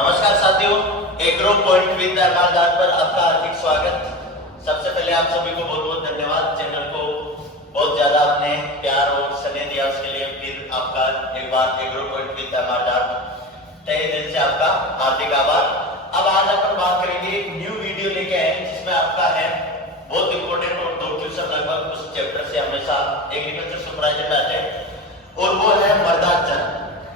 नमस्कार साथियों, agro point with MR पर आपका हार्दिक स्वागत। सबसे पहले आप सभी को बहुत बहुत धन्यवाद। चैनल को बहुत ज्यादा आपने प्यार और स्नेह दिया, उसके लिए फिर आपका एक बार एग्रो पॉइंट विद एमआर तहे दिल से आपका हार्दिक आभार। अब आज अपन बात करेंगे, एक न्यू वीडियो लेके आए जिसमें आपका है बहुत इंपॉर्टेंट और 2 ट्यूशन लगभग उस चैप्टर से हमेशा एग्रीकल्चर सुपरवाइजर में आते हैं और वो है मृदा जल।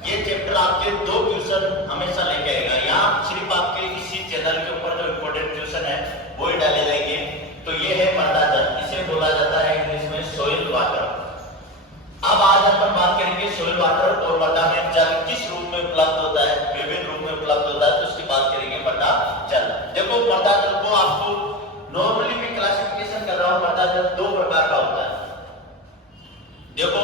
ये चैप्टर आपके 2 ट्यूशन हमेशा लेके आएगा। यहाँ सिर्फ आपके इसी चैनल के ऊपर जो इंपॉर्टेंट ट्यूशन है वो ही डाले जाएंगे। तो ये है मृदा जल, इसे बोला जाता है इंग्लिश में सोइल वाटर। अब आज अपन बात करेंगे सोइल वाटर और मृदा में जल किस रूप में उपलब्ध होता है, विभिन्न रूप में उपलब्ध होता है, तो उसकी बात करेंगे मृदा जल। देखो मृदा जल को आपको नॉर्मली मैं क्लासिफिकेशन कर रहा हूँ। मृदा जल 2 प्रकार का होता है। देखो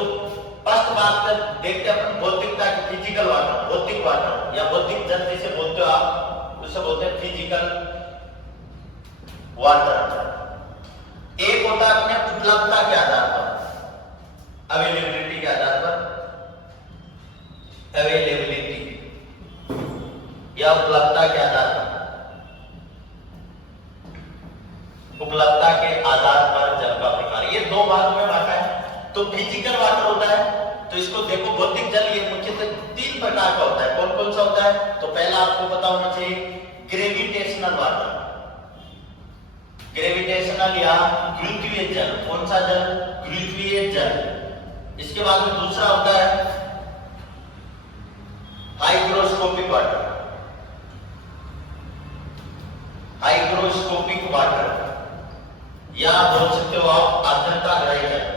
फर्स्ट बात देखते हैं अपन भौतिकता की, फिजिकल वाटर, भौतिक वाटर या भौतिक जल जिसे बोलते हो आप, उसे बोलते हैं फिजिकल वाटर। एक होता है अपने उपलब्धता के आधार पर, अवेलेबिलिटी के आधार पर, अवेलेबिलिटी या उपलब्धता के आधार पर, उपलब्धता के आधार पर जल का प्रकार, ये 2 भागों में बांटा है। तो फिजिकल वाटर होता है, तो इसको देखो भौतिक जल ये मुख्यतः 3 प्रकार का होता है। कौन कौन सा होता है? तो पहला आपको पता होना चाहिए ग्रेविटेशनल वाटर, ग्रेविटेशनल या गुरुत्वीय जल। कौन सा जल? गुरुत्वीय जल। इसके बाद में दूसरा होता है हाइग्रोस्कोपिक वाटर, हाइग्रोस्कोपिक वाटर या बोल सकते हो आप आर्द्रता ग्राही जल।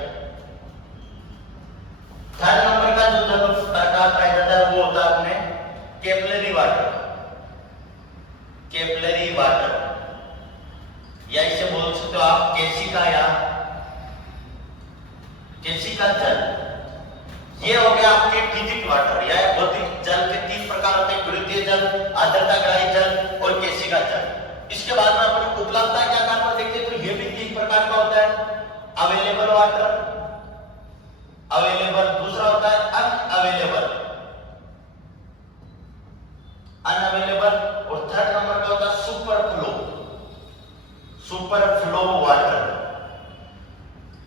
थर्ड नंबर का जो जल प्रकार पाया जाता है वो होता है अपने कैपिलरी वाटर, कैपिलरी वाटर या इसे बोल सकते हो आप केशिका या केशिका जल। ये हो गया आपके फिजिकल वाटर या भौतिक जल के 3 प्रकार होते हैं, गुरुत्वीय जल, आर्द्रता ग्राही जल और केशिका जल। इसके बाद में अपन उपलब्धता के आधार पर देखते हैं तो ये भी 3 प्रकार का होता है, अवेलेबल वाटर, अवेलेबल, दूसरा होता है अनअवेलेबल, अनअवेलेबल और थर्ड नंबर का होता है सुपरफ्लो, सुपरफ्लो वाटर।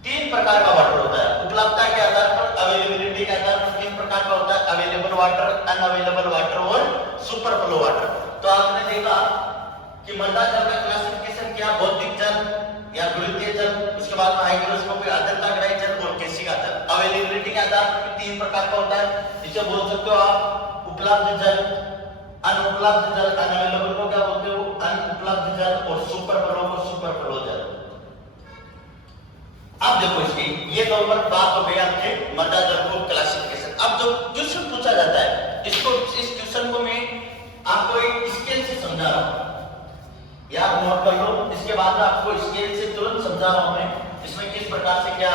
3 प्रकार का वाटर होता है। उपलब्धता के आधार पर, अवेलेबिलिटी के आधार पर 3 प्रकार का होता है, अवेलेबल वाटर, अनअवेलेबल वाटर और सुपरफ्लो वाटर। तो आपने देखा कि मृदा जल का क्लासिफिकेशन क्या, भौतिक जल या गुरुत्वीय जल, उसके बाद में हाइग्रोस्कोपिक, आर्द्रता ग्राही जल और केशिका जल। अवेलेबिलिटी के आधार पर 3 प्रकार का होता है। इसे बोल सकते हो आप उपलब्ध जल, अनुपलब्ध जल, अनअवेलेबल को क्या बोलते हो अनुपलब्ध जल और सुपरफ्लो को सुपरफ्लो जल। अब देखो इसकी ये नॉर्मल बात हो गई आपके मृदा जल को क्लासिफिकेशन। अब जो क्वेश्चन पूछा जाता है इसको, इस क्वेश्चन को मैं आपको एक स्केल से समझा रहा हूं, या नोट कर लो। इसके बाद में आपको स्केल से तुरंत समझा रहा हूं मैं, इसमें किस प्रकार से क्या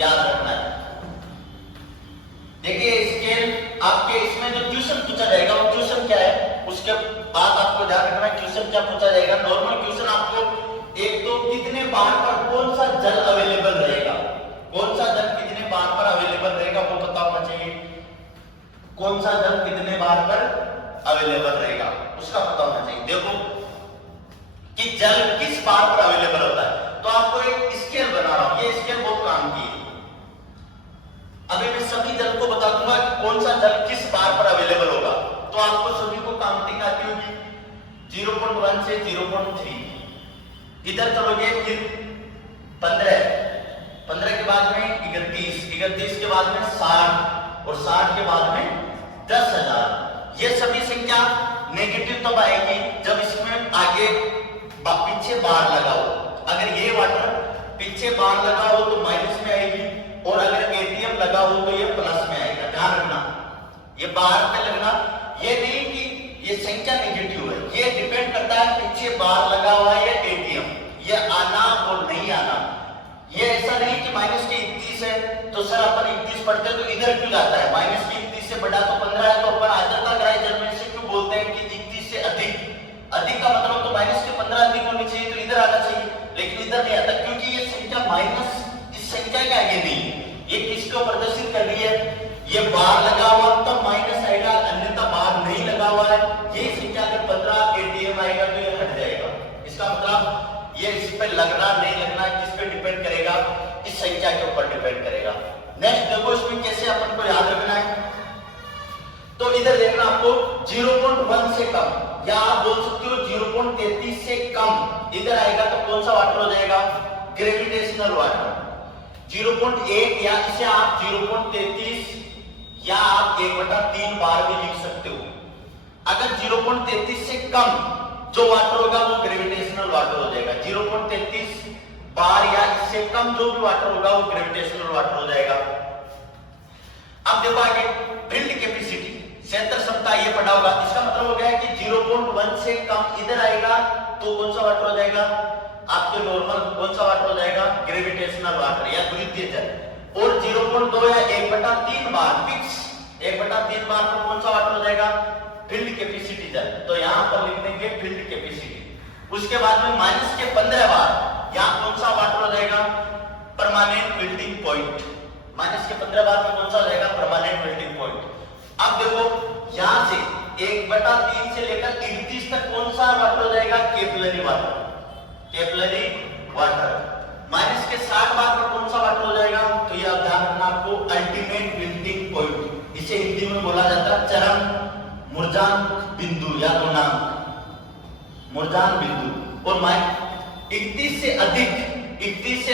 याद रखना है। देखिए स्केल आपके इसमें जो क्वेश्चन पूछा जाएगा वो क्वेश्चन क्या है, उसके बाद आपको ध्यान रखना है क्वेश्चन क्या पूछा जाएगा। नॉर्मल क्वेश्चन आपको एक तो कितने बार पर कौन सा जल अवेलेबल रहेगा, कौन सा जल कितने बार पर अवेलेबल रहेगा वो पता होना चाहिए। कौन सा जल कितने बार पर अवेलेबल रहेगा उसका पता होना चाहिए। देखो कि जल किस बार पर अवेलेबल होता है, तो आपको एक स्केल बना रहा हूं, ये स्केल बहुत काम की है। अभी मैं सभी जल को बता दूंगा कि कौन सा जल किस बार पर अवेलेबल होगा, तो आपको सभी को काउंटिंग आती होगी 0.1 से 0.3। इधर चलोगे फिर 15, 15 के बाद में 31, 31 के बाद में 60 और 60 के बाद में 10,000। ये सभी संख्या नेगेटिव तब आएगी जब इसमें आगे पीछे बार लगा हो। अगर ये वाटर पीछे बार लगा हो तो माइनस में आएगी, और अगर एटीएम लगा हो तो ये प्लस में आएगा। ध्यान रखना, ये बार पे लगना, ये नहीं कि ये संख्या नेगेटिव है, ये डिपेंड करता है पीछे बार लगा हुआ है या एटीएम, ये आना और नहीं आना। ये ऐसा नहीं कि माइनस के 31 है तो सर अपन 31 पढ़ते तो इधर क्यों जाता है, माइनस के 31 से बड़ा तो 15 है तो अपन आर्द्रता ग्राही जल में से क्यों बोलते हैं कि 31 से अधिक, अधिक का मतलब तो माइनस के 15 अधिक होनी चाहिए तो इधर आना चाहिए, लेकिन इधर नहीं आता क्योंकि ये संख्या माइनस इस संख्या के आगे नहीं है। ये किसको प्रदर्शित कर रही है, ये बार लगा हुआ तब माइनस आएगा, अन्यथा बार नहीं लगा हुआ है, ये संख्या लगना नहीं लगना किस पे डिपेंड करेगा, इस संख्या के ऊपर डिपेंड करेगा। नेक्स्ट देखो इसमें कैसे अपन को याद रखना है। तो इधर देखना आपको 0.1 से कम या आप बोल सकते हो 0.33 से कम इधर आएगा तो कौन सा वाटर हो जाएगा, ग्रेविटेशनल वाटर। 0.1 या इसे आप 0.33 या आप 1/3 बार भी लिख सकते हो। अगर 0.33 से कम जो वाटर होगा वो ग्रेविटेशनल वाटर हो जाएगा। 0.33 बार या इससे कम जो भी वाटर होगा वो ग्रेविटेशनल वाटर हो जाएगा। अब देखो आगे फील्ड कैपेसिटी, क्षेत्र क्षमता ये पढ़ा होगा। इसका मतलब हो गया कि 0.1 से कम इधर आएगा तो कौन सा वाटर हो जाएगा, आपके नॉर्मल कौन सा वाटर हो जाएगा, ग्रेविटेशनल वाटर या गुरुत्वीय जल। और 0.2 या 1/3 बार फिक्स 1/3 बार पर कौन सा वाटर हो जाएगा, फील्ड कैपेसिटी जल। तो यहां पर लिख देंगे फील्ड कैपेसिटी। उसके बाद में -15 बार यहां कौन सा वाटर हो जाएगा, परमानेंट मेल्टिंग पॉइंट। -15 बार में कौन सा हो जाएगा, परमानेंट मेल्टिंग पॉइंट। अब देखो यहां से 1/3 से लेकर 31 तक कौन सा वाटर हो जाएगा, कैपिलरी वाटर। कैपिलरी वाटर -60 बार पर कौन सा वाटर हो जाएगा, तो ये ध्यान रखना आपको, अल्टीमेट मेल्टिंग पॉइंट। इसे हिंदी में बोला जाता है चरम मूर्जांक बिंदु या गुणांक, मूर्जांक बिंदु। और 31 से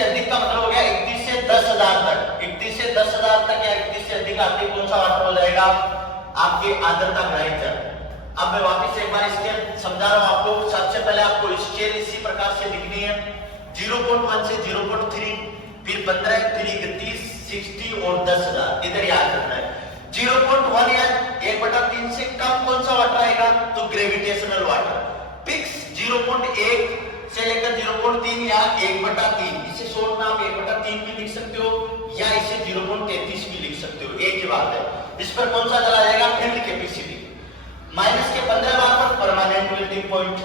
अधिक का मतलब हो गया 31 से 10,000 तक। 31 से 10,000 तक या 31 से अधिक आते कौन सा वाटर हो जाएगा, आपके आर्द्रता ग्राही जल। अब मैं वापस एक बार स्केल समझा रहा हूं आपको। सबसे पहले आपको स्केल इसी प्रकार से लिखनी है, 0.1 से 0.3, फिर 15, फिर 31, 60 और 10,000 इधर याद रखना है। 0.1 या 1/3 से कम कौन सा वाटर आएगा, तो ग्रेविटेशनल वाटर। फिक्स 0.1 से लेकर 0.3 या 1/3, इसे शॉर्ट में आप 1/3 भी लिख सकते हो या इसे 0.33 भी लिख सकते हो, एक ही बात है। इस पर कौन सा चला जाएगा, फील्ड कैपेसिटी। -15 बार पर परमानेंट मेल्टिंग पॉइंट।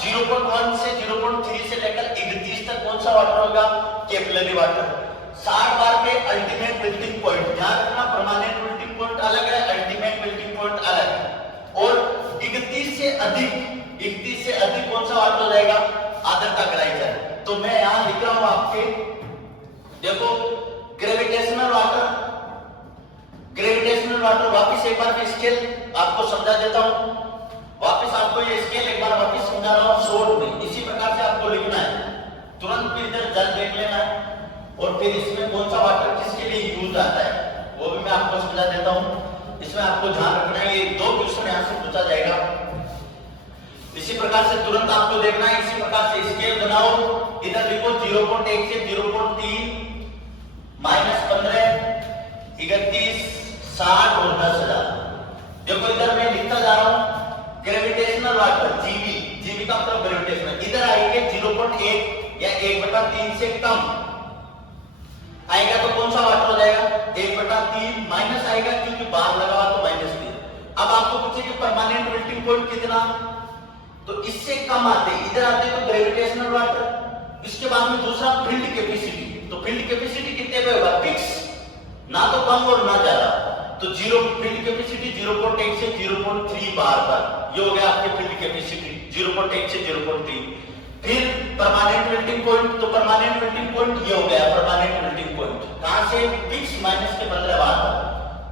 0.1 से 0.3 से लेकर 31 तक कौन सा वाटर होगा, कैपिलरी वाटर। 60 बार पे अल्टीमेट मेल्टिंग पॉइंट। ध्यान रखना परमानेंट मेल्टिंग पॉइंट अलग है, अल्टीमेट मेल्टिंग पॉइंट अलग है। और 31 से अधिक कौन सा वाटर हो जाएगा, आर्द्रता ग्राही जल। तो मैं यहां लिख रहा हूं आपके, देखो ग्रेविटेशनल वाटर वापस एक बार मैं स्केल आपको समझा देता हूं। वापस आपको ये स्केल एक बार वापस समझा रहा हूं शॉर्ट में। इसी प्रकार से आपको लिखना है, तुरंत फिर इधर जल देख लेना है और फिर इसमें कौन सा वाटर किसके लिए यूज आता है वो भी मैं आपको समझा देता हूं। इसमें आपको ध्यान रखना है, ये 2 क्वेश्चन यहां से पूछा जाएगा। इसी प्रकार से तुरंत आपको देखना है, इसी प्रकार से स्केल बनाओ। इधर लिखो 0.1 से 0.3, -15, 31, 60 और 10,000। देखो इधर मैं लिखता जा रहा हूं ग्रेविटेशनल वाटर, जीवी का मतलब ग्रेविटेशनल। इधर आएंगे 0.1 या 1/3 से कम आएगा तो कौन सा वाटर हो जाएगा, 1/3 माइनस आएगा क्योंकि बार लगा हुआ तो -3। अब आपको पूछे कि परमानेंट मेल्टिंग पॉइंट कितना, तो इससे कम आते, इधर आते तो ग्रेविटेशनल वाटर। इसके बाद में दूसरा फील्ड कैपेसिटी। तो फील्ड कैपेसिटी कितने पे होगा, फिक्स, ना तो कम और ना ज्यादा। तो फील्ड कैपेसिटी 0.1 से 0.3 बार पर, ये हो गया आपके फील्ड कैपेसिटी 0.1 से 0.3। फिर परमानेंट मेल्टिंग पॉइंट, तो परमानेंट मेल्टिंग पॉइंट ये हो गया परमानेंट मेल्टिंग पॉइंट। कहां से, फिक्स -15 बार पर।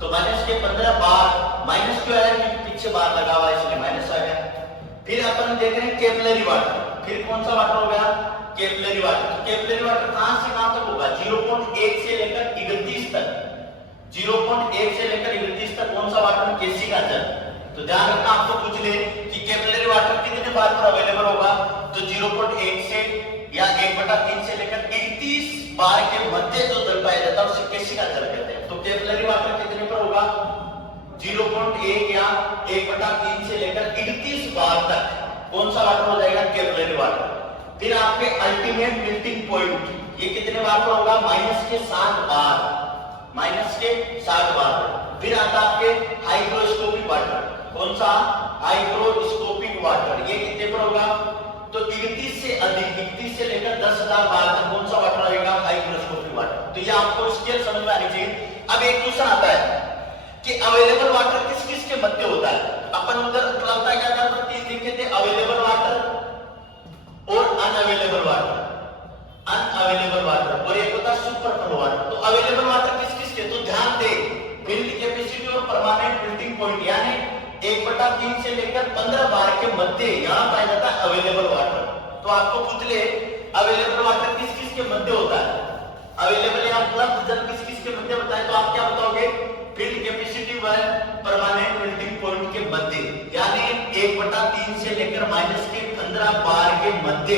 तो -15 बार, माइनस क्यों आया, क्योंकि पीछे बार लगा हुआ है इसलिए माइनस आ गया। फिर अपन देख रहे हैं कैपिलरी वाटर। फिर कौन सा वाटर हो गया, कैपिलरी वाटर। तो कैपिलरी वाटर कहां से कहां तक होगा, 0.1 से लेकर 31 तक। 0.1 से लेकर 31 तक कौन सा वाटर, केशिका जल। तो ध्यान रखना, आपको पूछ ले कि कैपिलरी वाटर कितने बार पर अवेलेबल होगा, तो 0.1 से या 1/3 से लेकर 31 बार के मध्य जो जल पाया जाता है उसे केशिका जल कहते हैं। तो कैपिलरी वाटर कितने पर होगा, 0.1 या 1/3 से लेकर 31 बार तक कौन सा वाटर हो जाएगा, कैपिलरी वाटर। फिर आपके अल्टीमेट मेल्टिंग पॉइंट, ये कितने बार पर होगा, -60 बार, -60 बार। फिर आता आपके हाइग्रोस्कोपिक वाटर। कौन सा, हाइग्रोस्कोपिक वाटर, ये कितने पर होगा, तो 31 से अधिक, 31 से लेकर 10,000 बार तक कौन सा वाटर आएगा, हाइग्रोस्कोपिक वाटर। तो ये आपको स्केल समझ में आनी चाहिए। अब एक क्वेश्चन आता है कि अवेलेबल वाटर किस किस के मध्य होता है। अपन उधर उपलब्धता के आधार पर 3 लिखे थे, अवेलेबल वाटर और अनअवेलेबल अवेलेबल वाटर किस किस के, तो ध्यान दे फील्ड कैपेसिटी और परमानेंट मेल्टिंग पॉइंट यानी 1/3 से लेकर 15 बार के मध्य यहाँ पाया जाता है अवेलेबल वाटर। तो आपको पूछ ले अवेलेबल वाटर किस किस के मध्य होता है, अवेलेबल या उपलब्ध जल किस किस के मध्य बताए, तो आप क्या बताओगे फील्ड कैपेसिटी व परमानेंट मेल्टिंग पॉइंट के मध्य यानी 1/3 से लेकर -15 बार के मध्य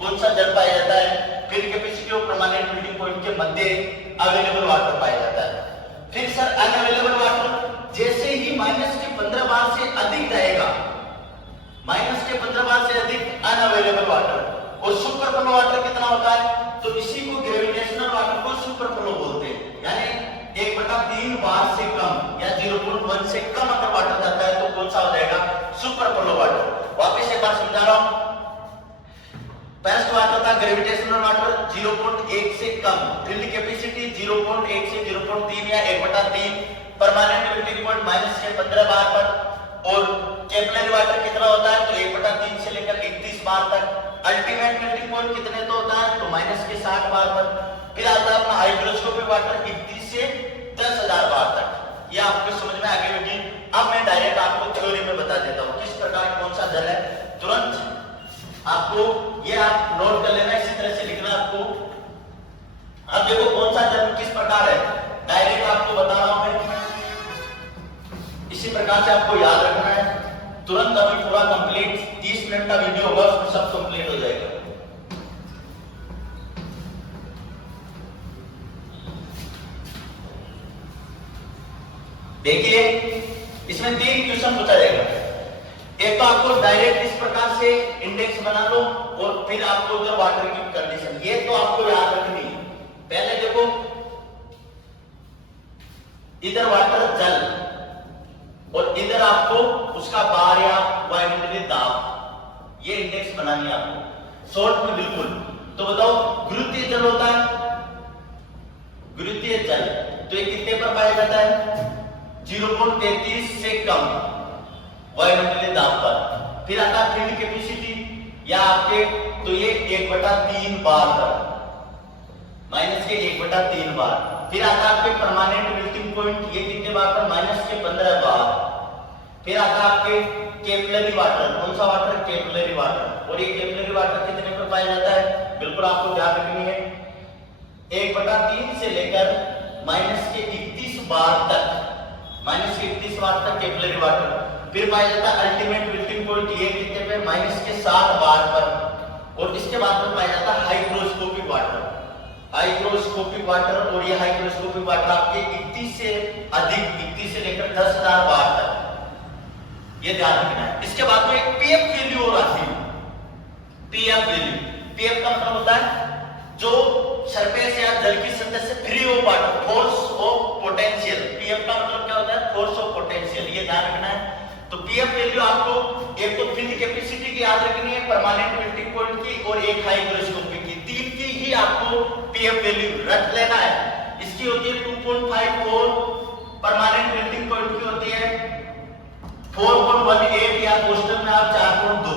कौन सा जल पाया जाता है, फील्ड कैपेसिटी और परमानेंट मेल्टिंग पॉइंट के मध्य अवेलेबल वाटर पाया जाता है। फिर सर अनअवेलेबल वाटर जैसे ही -15 बार से अधिक जाएगा, -15 बार से अधिक अनअवेलेबल वाटर, और सुपर फ्लो वाटर कितना होता है, तो इसी को ग्रेविटेशनल वाटर को सुपर फ्लो बोलते हैं, यानी 1/3 बार से कम या 0.1 से कम अगर वाटर जाता है तो कौन सा हो जाएगा, सुपर फ्लो वाटर। वापस एक बार समझा रहा हूं, फर्स्ट वाटर था ग्रेविटेशनल वाटर 0.1 से कम, फील्ड कैपेसिटी 0.1 से 0.3 या 1/3, परमानेंट मेल्टिंग पॉइंट -15 बार पर, और कैपिलरी वाटर कितना होता है, तो 1/3 से लेकर 31 बार तक। अल्टीमेट मेल्टिंग पॉइंट कितने तो होता है, तो -60 बार पर। फिर आता है अपना हाइड्रोस्कोपिक वाटर 31 से 10,000 बार तक। ये आपको समझ में आ गई होगी। अब मैं डायरेक्ट आपको थ्योरी में बता देता हूँ किस प्रकार कौन सा जल है, तुरंत आपको ये आप नोट कर लेना, इसी तरह से लिखना आपको। अब देखो कौन सा जल किस प्रकार है, डायरेक्ट आपको बता रहा हूं मैं, इसी प्रकार से आपको याद रखना है। तुरंत अभी पूरा कंप्लीट 30 मिनट का वीडियो होगा, उसमें सब कंप्लीट हो जाएगा। देखिए इसमें 3 क्वेश्चन पूछा जाएगा। एक तो आपको डायरेक्ट इस प्रकार से इंडेक्स बना लो और फिर आपको उधर वाटर की कंडीशन, ये तो आपको याद रखनी है। पहले देखो इधर वाटर जल और इधर आपको उसका बार या वायुमंडलीय दाब, ये इंडेक्स बनानी है आपको शॉर्ट में बिल्कुल। तो बताओ गुरुत्वीय जल होता है, गुरुत्वीय जल तो ये कितने पर पाया जाता है, 0.33 से कम वायुमंडलीय दाब पर। फिर आता है फील्ड कैपेसिटी या आपके, तो ये 1/3 बार पर, -1/3 बार। फिर आता है आपके परमानेंट मेल्टिंग पॉइंट, ये कितने बार पर, -15 बार। फिर आता है आपके कैपिलरी वाटर, कौन सा वाटर, कैपिलरी वाटर, और ये कैपिलरी वाटर कितने पर पाया जाता है, बिल्कुल आपको ध्यान रखनी है, 1/3 से लेकर -31 बार तक, -31 बार तक कैपिलरी वाटर। फिर पाया जाता है अल्टीमेट मेल्टिंग पॉइंट, ये कितने पे, -60 बार पर। और इसके बाद में पाया जाता है हाइग्रोस्कोपिक वाटर, हाइग्रोस्कोपिक वाटर, और ये हाइग्रोस्कोपिक वाटर आपके 31 से अधिक, 31 से लेकर 10,000 बार तक, ये ध्यान रखना है। इसके बाद में एक पीएफ वैल्यू और आती है, पीएफ वैल्यू, पीएफ का मतलब होता है जो सरफेस या जल की सतह से free of water, force of potential. PF का मतलब क्या होता है, फोर्स ऑफ पोटेंशियल, ये ध्यान रखना है। तो पीएफ वैल्यू आपको एक तो फील्ड कैपेसिटी की याद रखनी है, परमानेंट मेल्टिंग पॉइंट की, और एक हाइग्रोस्कोपिक की, 3 की ही आपको पीएफ वैल्यू रख लेना है। इसकी होती है 2.54, परमानेंट मेल्टिंग पॉइंट की होती है 4.18 या पोस्टर में आप 4.2,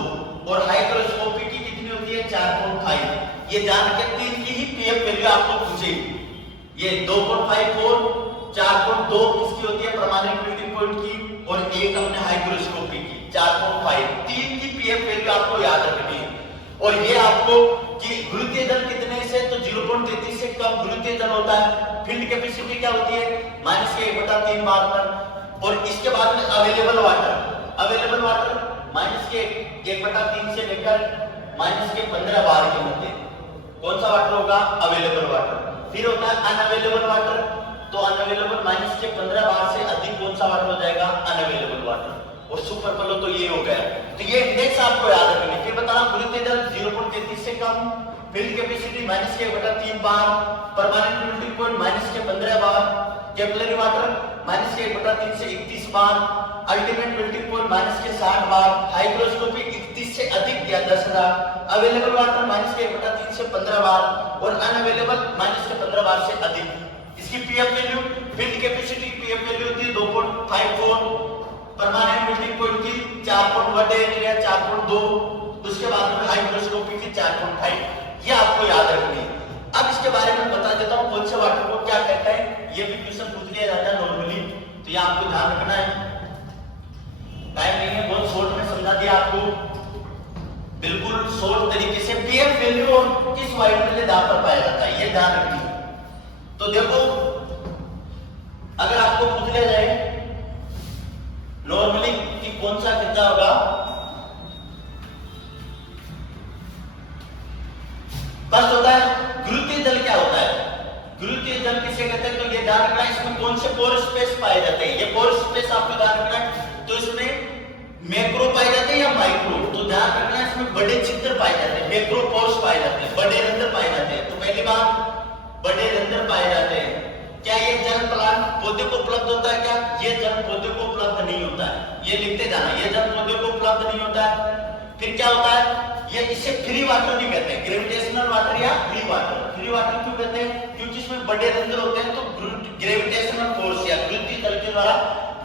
और हाइग्रोस्कोपिक की कितनी होती है 4.5। ये जान के 3 की ही पीएफ वैल्यू आपको पूछेगी। ये 2.54, 4.2 किसकी होती है, परमानेंट मेल्टिंग पॉइंट की, और एक अपने हाइग्रोस्कोपिक की 4.5, 3 की पीएफ वैल्यू आपको याद रखनी है। और ये आपको कि गुरुत्वीय जल कितने से, तो 0.33 से कम गुरुत्वीय जल होता है। फील्ड कैपेसिटी क्या होती है, -1/3 बार पर। और इसके बाद में अवेलेबल वाटर, अवेलेबल वाटर -1/3 से लेकर -15 बार के मध्य कौन सा वाटर होगा, अवेलेबल वाटर। फिर होता है अनअवेलेबल वाटर, तो अनअवेलेबल -15 बार से अधिक कौन सा वाटर हो जाएगा, अनअवेलेबल वाटर। और सुपर फ्लो तो ये हो गया। तो ये इंडेक्स आपको याद रखनी है। फिर बताना गुरुत्वीय जल 0.33 से कम, फील्ड कैपेसिटी -1/3 बार, परमानेंट मेल्टिंग पॉइंट -15 बार, कैपिलरी वाटर -1/3 से 31 बार, अल्टीमेट मेल्टिंग पॉइंट -60 बार, हाइग्रोस्कोपिक 31 से अधिक या 10,000, अवेलेबल वाटर -1/3 से 15 बार, और अनअवेलेबल -15 बार से अधिक। इसकी PF value, field capacity PF value होती है 2.54, परमानेंट मेल्टिंग पॉइंट की 4.18 या 4.2, उसके बाद में हाइग्रोस्कोपिक की 4.5। ये आपको याद रखनी है। अब इसके बारे में बता देता हूं कौन से वाटर को क्या ये भी क्वेश्चन पूछ लिया जाता है नॉर्मली, तो ये आपको ध्यान रखना है। टाइम नहीं है, बहुत शॉर्ट में समझा दिया आपको, बिल्कुल शॉर्ट तरीके से। पीएफ वैल्यू और किस वायुमंडलीय दाब पर पाया जाता है, ये ध्यान रखिए। तो देखो, अगर आपको पूछ लिया जाए नॉर्मली कि कौन सा कितना होगा, फर्स्ट होता है गुरुत्वीय जल। क्या होता है गुरुत्वीय जल, किसे कहते हैं? तो ये ध्यान रखना है, इसमें कौन से पोर स्पेस पाए जाते हैं, ये पोर स्पेस आपको ध्यान रखना है। तो इसमें मैक्रो पाए जाते हैं या माइक्रो, तो ध्यान रखना है इसमें बड़े छिद्र पाए जाते हैं, मैक्रो पोर्स पाए जाते हैं, बड़े रंध्र पाए जाते हैं। तो पहली बात, बड़े रंध्र पाए जाते हैं। क्या ये जल प्लांट पौधे को उपलब्ध होता है? क्या ये जल पौधे को उपलब्ध नहीं होता है, ये लिखते जाना, ये जल पौधे को उपलब्ध नहीं होता है। फिर क्या होता है, ये इसे फ्री वाटर नहीं कहते हैं, ग्रेविटेशनल वाटर या फ्री वाटर। फ्री वाटर क्यों कहते हैं? क्योंकि इसमें बड़े रंध्र होते हैं, तो ग्रेविटेशनल फोर्स या गुरुत्वीय बल के द्वारा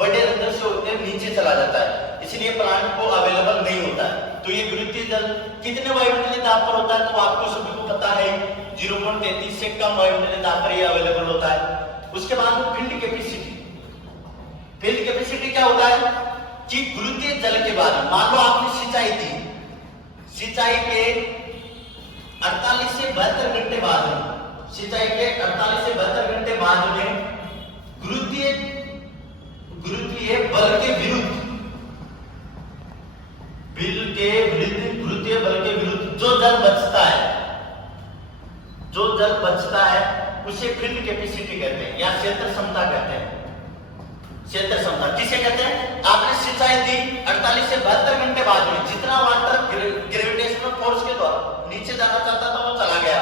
बड़े रंध्र से होते हैं नीचे चला जाता है, इसलिए प्लांट को अवेलेबल नहीं होता है। तो ये गुरुत्वीय जल कितने वायुमंडलीय दाब पर होता है? तो आपको सभी को पता है 0.33 से कम वायुमंडलीय दाब पर ये अवेलेबल होता है। उसके बाद फील्ड कैपेसिटी। फील्ड कैपेसिटी क्या होता है कि गुरुत्वीय जल के बाद, मान लो आपने सिंचाई दी, सिंचाई के 48 से 72 घंटे बाद में, सिंचाई के 48 से 72 घंटे बाद में गुरुत्वीय बल के विरुद्ध, गुरुत्वीय बल के विरुद्ध जो जल बचता है, जो जल बचता है उसे फील्ड कैपेसिटी कहते हैं या क्षेत्र क्षमता कहते हैं। क्षेत्र क्षमता किसे कहते हैं? आपने सिंचाई दी 48 से 72 घंटे बाद में, जितना वाटर ग्रेविटेशनल फोर्स के द्वारा नीचे जाना चाहता था वो चला गया।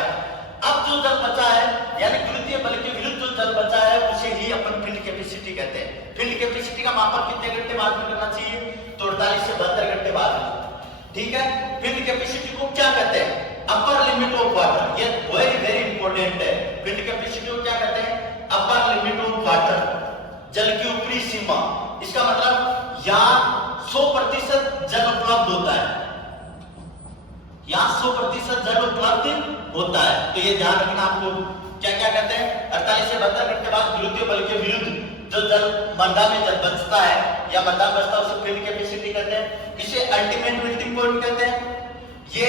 अब जो जल बचा है, यानी गुरुत्वीय बल के विरुद्ध जो जल बचा है, उसे ही अपन फील्ड कैपेसिटी कहते हैं। फील्ड कैपेसिटी का मापन कितने घंटे बाद में करना चाहिए? तो 48 से 72 घंटे बाद में, ठीक है। फील्ड कैपेसिटी को क्या कहते हैं? Upper limit of water. ये वेरी वेरी इंपॉर्टेंट है। फील्ड कैपेसिटी को क्या कहते हैं? अपर लिमिट ऑफ वाटर, जल की ऊपरी सीमा। इसका मतलब यहाँ 100% जल उपलब्ध होता है, यहाँ 100% जल उपलब्ध होता है। तो ये ध्यान रखना आपको। क्या क्या कहते हैं? 48 से 72 घंटे बाद गुरुत्वीय बल के विरुद्ध जो जल मृदा में जल बचता है या मृदा बचता है उसे फील्ड कैपेसिटी कहते हैं। इसे अल्टीमेट मेल्टिंग पॉइंट कहते हैं। ये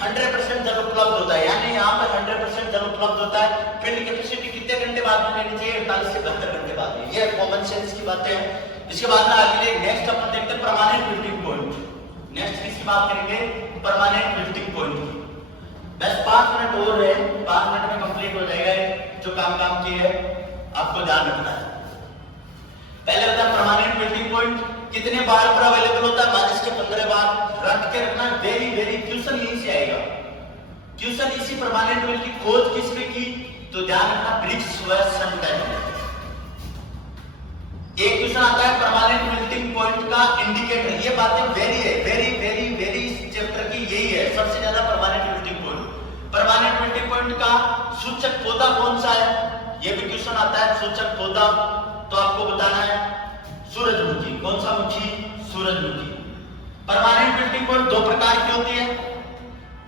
100% जल उपलब्ध होता है, यानी यहाँ पर 100% जल उपलब्ध होता है। फील्ड कैपेसिटी कितने घंटे बाद में लेनी चाहिए? 48 से 72 घंटे बाद में। ये कॉमन सेंस की बातें हैं। इसके बाद में आगे नेक्स्ट अपन देखते हैं परमानेंट मेल्टिंग पॉइंट। नेक्स्ट किसकी बात करेंगे? परमानेंट मेल्टिंग पॉइंट की। बस 5 मिनट और है, 5 मिनट में कंप्लीट हो जाएगा जो काम किए है, आपको ध्यान रखना है। पहले होता है परमानेंट मेल्टिंग पॉइंट, कितने बार पर अवेलेबल होता है? माइनस के 15 बार। रट के रखना, वेरी वेरी क्वेश्चन यहीं से आएगा। क्वेश्चन इसी परमानेंट मेल्टिंग की खोज किसने की? तो ध्यान रखना, ब्रिग्स व सनटाइम। एक क्वेश्चन आता है परमानेंट मेल्टिंग पॉइंट का इंडिकेटर। ये बातें वेरी है, वेरी वेरी वेरी चैप्टर की यही है सबसे ज्यादा permanent melting point. Permanent melting point का सूचक पौधा कौन सा है? ये भी क्वेश्चन आता है। सूचक पौधा तो आपको बताना है सूरजमुखी। कौन सा मुखी? सूरजमुखी। परमानेंट विल्टिंग पॉइंट दो प्रकार की होती है,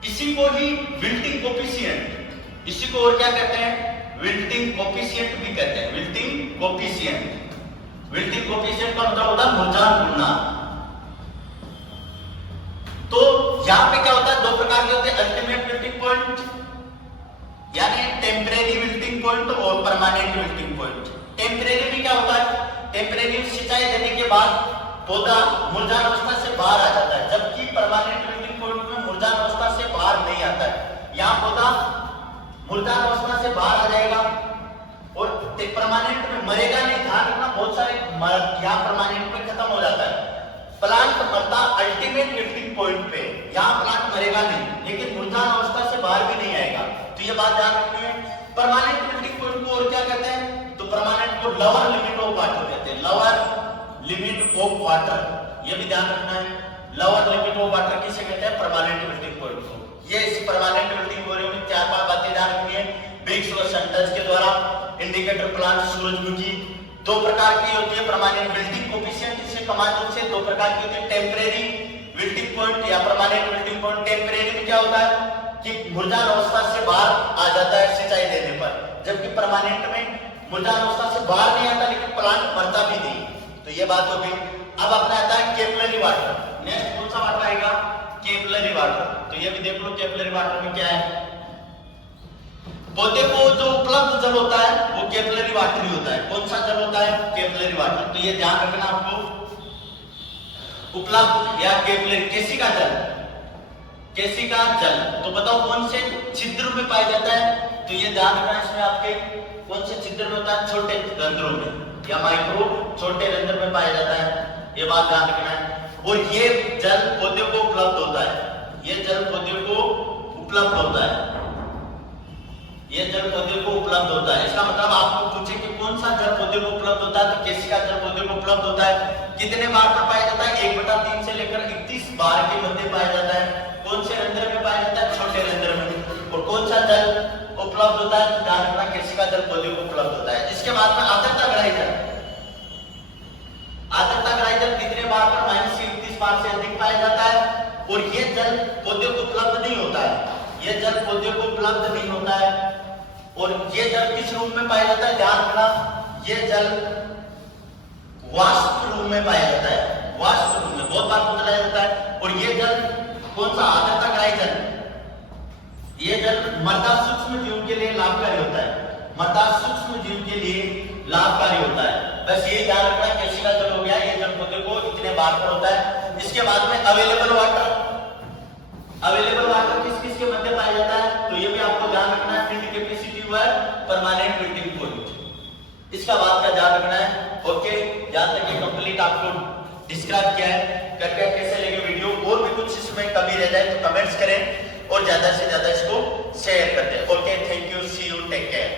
इसी को ही विल्टिंग कोफिशिएंट, इसी को और क्या कहते हैं? विल्टिंग कोफिशिएंट भी कहते हैं। विल्टिंग कोफिशिएंट, विल्टिंग कोफिशिएंट का मतलब होता है मुरझान गुणांक। तो यहां पे क्या होता है? दो प्रकार के होते हैं, अल्टीमेट विल्टिंग पॉइंट यानी टेम्परेरी विल्टिंग पॉइंट और परमानेंट विल्टिंग पॉइंट। टेम्परेरी में क्या होता है? टेम्परेरी सिंचाई देने के बाद पौधा मुरझान अवस्था से बाहर आ जाता है, जबकि परमानेंट विल्टिंग पॉइंट में मुरझान अवस्था से बाहर नहीं आता है। यहाँ पौधा मुरझान अवस्था से बाहर आ जाएगा और परमानेंट में मरेगा नहीं। ध्यान रखना, बहुत सारे यहाँ परमानेंट में खत्म हो जाता है। प्लांट मरता अल्टीमेट विल्टिंग पॉइंट पे, यहाँ प्लांट मरेगा नहीं, लेकिन मुरझान अवस्था से बाहर भी नहीं आएगा। तो ये बात ध्यान रखनी है। परमानेंट विल्टिंग पॉइंट को और क्या कहते हैं? तो परमानेंट को लोअर लिमिट ऑफ वाटर कहते हैं। लोअर लिमिट ऑफ वाटर, ये भी ध्यान रखना है। लोअर लिमिट ऑफ वाटर किसे कहते हैं? परमानेंट विल्टिंग पॉइंट को। ये इस परमानेंट विल्टिंग पॉइंट में 4-5 बातें ध्यान रखनी है। ब्रिग्स और सनटाइम के द्वारा इंडिकेटर प्लांट सूरजमुखी दो प्रकार की होती है। परमानेंट विल्टिंग कोफिशिएंट जिसे कमांड से दो प्रकार की होती है, टेम्परेरी विल्टिंग पॉइंट या परमानेंट विल्टिंग पॉइंट। टेम्परेरी में क्या होता है कि मुरझान अवस्था से बाहर आ जाता है सिंचाई देने पर, जबकि परमानेंट में मृदावस्था से बाहर नहीं आता लेकिन प्लांट मरता भी नहीं। तो ये बात हो गई। अब अपना आता है कैपिलरी वाटर। नेक्स्ट कौन सा वाटर आएगा? Capillary water. तो ये भी देख लो कैपिलरी वाटर में क्या है। पौधे को जो उपलब्ध जल होता है वो कैपिलरी वाटर ही होता है। कौन सा जल होता है? Capillary water. तो ये ध्यान रखना आपको, उपलब्ध या कैपिलरी केशिका जल, केशिका जल। तो बताओ कौन से छिद्र में पाया जाता है? तो ये ध्यान रखना इसमें आपके कौन से छिद्र में होता है? छोटे रंध्रों में या माइक्रो छोटे रंध्र में पाया जाता है। ये बात ध्यान रखना है। और ये जल पौधे को उपलब्ध होता है। ये जल पौधे को उपलब्ध होता है। ये जल पौधे को उपलब्ध होता है। इसका मतलब आपको पूछे कि कौन सा जल पौधे को उपलब्ध होता है, तो केशिका जल पौधे को उपलब्ध होता है। कितने बार पर पाया जाता है? 1/3 से लेकर 31 बार के मध्य पाया जाता है। कौन से रंध्र में पाया जाता है? छोटे रंध्र में। और कौन सा जल उपलब्ध होता है? ध्यान रखना केशिका जल पौधे को उपलब्ध होता है। इसके बाद में आर्द्रताग्राही जल। आर्द्रताग्राही जल कितने बार पर? -31 बार से अधिक पाया जाता है। और ये जल पौधे को उपलब्ध नहीं होता है। ये जल पौधे को उपलब्ध नहीं होता है। और ये जल किस रूप में पाया जाता है? ध्यान रखना, ये जल वाष्प रूप में पाया जाता है। वाष्प रूप में बहुत बार पूछा जाता है। और ये जल कौन सा? आर्द्रताग्राही जल। ये जल मृदा सूक्ष्म जीव के लिए लाभकारी होता है। मृदा सूक्ष्म जीव के लिए लाभकारी होता है। बस ये ध्यान रखना, केशिका जल हो गया, ये जल पौधे को इतने बार पर होता है। इसके बाद में अवेलेबल वाटर। अवेलेबल वाटर किस किस के मध्य पाया जाता है? तो ये भी आपको ध्यान रखना है। फील्ड कैपेसिटी व परमानेंट मेल्टिंग पॉइंट, इसका बात का ध्यान रखना है। ओके, यहां तक ये कंप्लीट आपको डिस्क्राइब किया है। करके कैसे लगे वीडियो? और भी कुछ इसमें कमी रह जाए तो कमेंट्स करें और ज्यादा से ज्यादा इसको शेयर कर दें। Okay, thank you, see you, take care.